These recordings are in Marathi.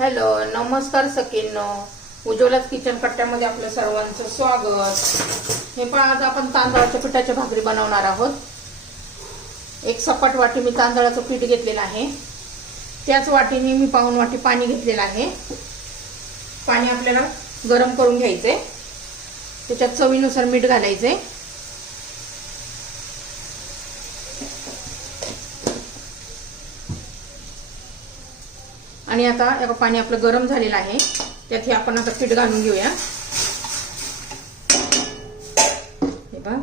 हॅलो नमस्कार सकीनो उज्ज्वलाच किचन कट्ट्यामध्ये आपलं सर्वांचं स्वागत. हे पण आज आपण तांदळाच्या पिठाच्या भाकरी बनवणार आहोत. एक सपाट वाटी मी तांदळाचं पीठ घेतलेलं आहे. त्याच वाटीने मी पाहून वाटी पाणी घेतलेलं आहे. पाणी आपल्याला गरम करून घ्यायचंय. त्याच्यात चवीनुसार मीठ घालायचंय. आणि आता एका पाणी आपलं गरम झालेलं आहे. त्यात हे आपण आता पीठ घालून घेऊया. हे बघ.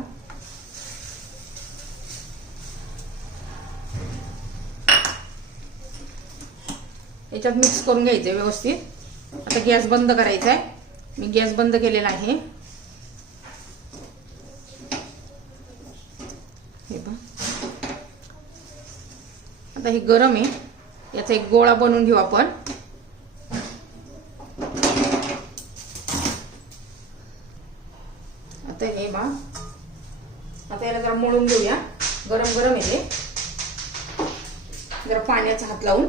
याच्यात मिक्स करून घ्यायचं आहे व्यवस्थित. आता गॅस बंद करायचा आहे मी गॅस बंद केलेला आहे. हे पहा आता हे गरम आहे. याचा एक गोळा बनवून घेऊ आपण. आता हे बा आता याला जरा मळून घेऊया. गरम गरम येते जरा पाण्याचा हात लावून.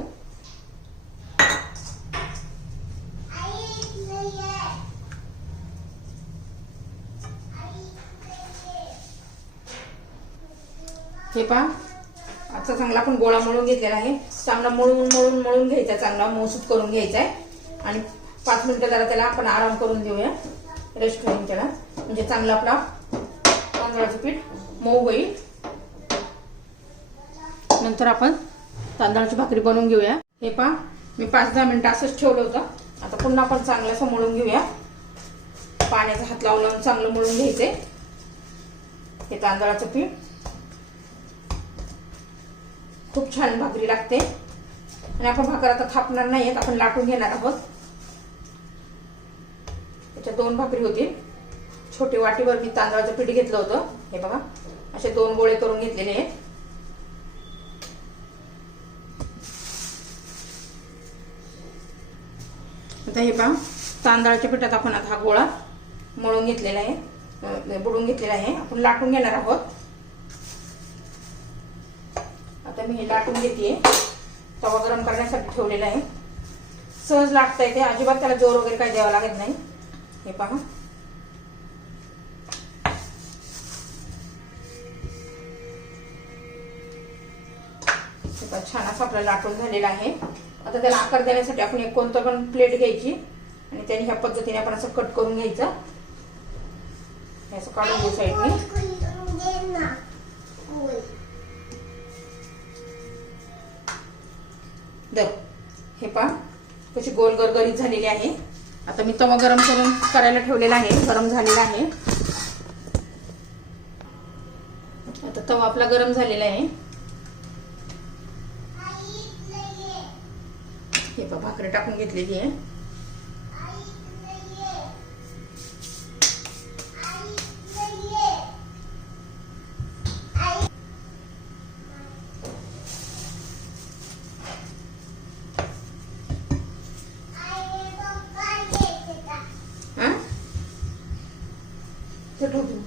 हे पहा. आता चांगला आपण गोळा मळून घेतलेला आहे. चांगला मळून मळून मळून घ्यायचा चांगला मौसूद करून घ्यायचा आहे. आणि पाच मिनिटं जरा त्याला आपण आराम करून देऊया रेस्ट करून त्याला. म्हणजे चांगला आपला तांदळाचं पीठ मऊ होईल. नंतर आपण तांदळाची भाकरी बनवून घेऊया. हे पहा मी पाच दहा मिनिटं असंच ठेवलं होतं. आता पुन्हा आपण चांगलं असं मळून घेऊया. पाण्याचा हात लावून लावून चांगलं मळून घ्यायचंय. हे तांदळाचं पीठ खूप छान भाकरी लागते. आणि आपण भाकर आता थापणार नाही आहेत आपण लाटून घेणार आहोत. त्याच्या दोन भाकरी होतील छोटी वाटीवर मी तांदळाचं पीठ घेतलं होतं. हे बघा असे दोन गोळे करून घेतलेले आहेत. आता हे पहा तांदळाच्या पिठात आपण आता हा गोळा मळून घेतलेला आहे. बुडून घेतलेला आहे. आपण लाटून घेणार आहोत. आता मी हे लाटून घेते तवा गरम करण्यासाठी ठेवलेला आहे. सहज लाटता येते अजिबात त्याला जोर वगैरे काही द्यावा लागत नाही. हे पहा. छान असं आपला लाटून झालेला आहे. आता त्याला आकार देण्यासाठी आपण एक कोणतं पण प्लेट घ्यायची. आणि त्याने ह्या पद्धतीने आपण असं कट करून घ्यायचं. हे असं काढून घेऊ साईडने. दर हे पहा. कशी गोल गरगरीत झालेली आहे. आता मी तवा गरम करून करायला ठेवलेला आहे. गरम झालेला आहे. आता तवा आपला गरम झालेला आहे. हे पहा भाकरी टाकून घेतलेली आहे हा ते ठेव तू.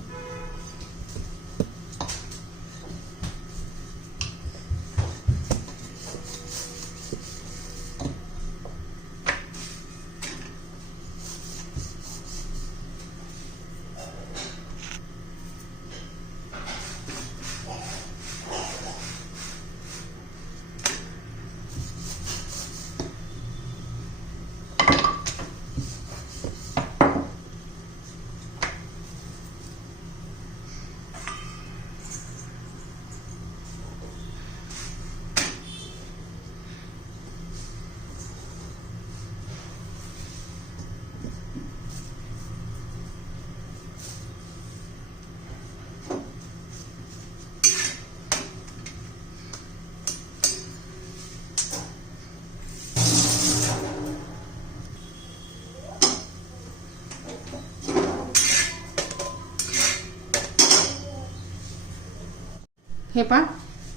हे पहा.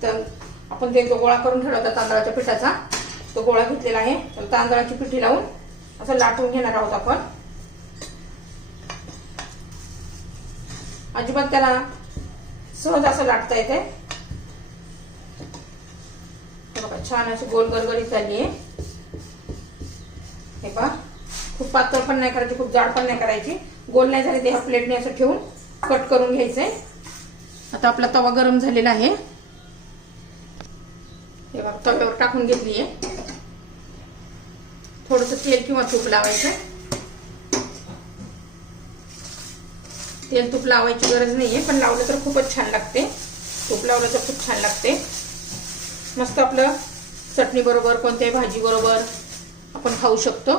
तर आपण ते जो गोळा करून ठेवला होता तांदळाच्या पिठाचा तो गोळा घेतलेला आहे. तर तांदळाची पिठी लावून असं लाटून घेणार आहोत आपण. अजिबात त्याला सहज असं लाटता येते. बघा छान अशी गोल गरगरीत झाली आहे. हे पहा खूप पातळ पण नाही करायची खूप जाड पण नाही करायची. गोल नाही झाली ते ह्या प्लेटने असं ठेवून कट करून घ्यायचंय आता आपला तवा गरम झालेला आहे. हे तव्यावर टाकून घेतली आहे. थोडस तेल किंवा तूप लावायचं. तेल तूप लावायची गरज नाहीये पण लावलं तर खूपच छान लागते. तूप लावलं तर खूप छान लागते. मस्त आपलं चटणी बरोबर कोणत्याही भाजी बरोबर आपण खाऊ शकतो.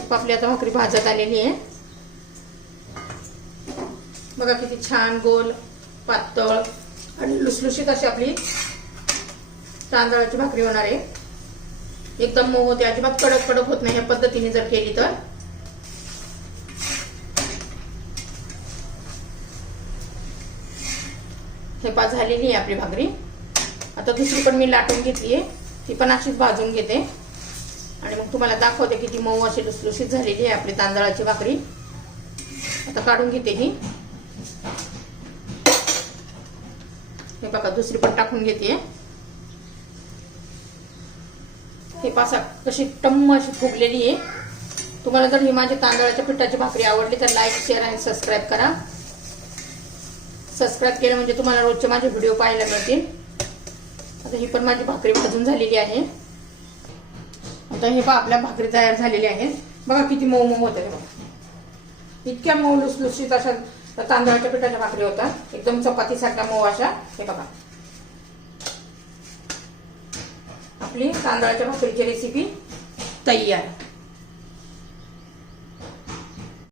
खूप आपली आता भाकरी भाजत आलेली आहे. बघा किती छान गोल पातळ आणि लुसलुशीत अशी आपली तांदळाची भाकरी होणार आहे. एकदम मऊ होते. अजिबात कडक कडक होत नाही या पद्धतीने जर केली तर. हे पा झालेली आहे आपली भाकरी. आता दुसरी पण मी लाटून घेतली आहे. ती पण अशीच भाजून घेते. आणि मग तुम्हाला दाखवते किती मऊ अशी लुसलुशीत झालेली आहे आपली तांदळाची भाकरी. आता काढून घेते ही. हे बघा दुसरी पण टाकून घेते. हे पासा कशी टम्म अशी फुगलेली आहे. तुम्हाला जर ही माझी तांदळाच्या पिठाची भाकरी आवडली तर लाईक शेअर आणि सबस्क्राईब करा. सबस्क्राईब केलं म्हणजे तुम्हाला रोजचे माझे व्हिडिओ पाहायला मिळतील. आता ही पण माझी भाकरी भाजून झालेली आहे. तर हे पहा आपल्या भाकरी तयार झालेल्या आहेत. बघा किती मऊ मऊ होते हे बघा. इतक्या मऊ लुसलुशीत अशा तांदळाच्या पिठाच्या भाकरी होतात एकदम चपातीसारख्या मऊ अशा. हे बघा. आपली तांदळाच्या भाकरीची रेसिपी तयार.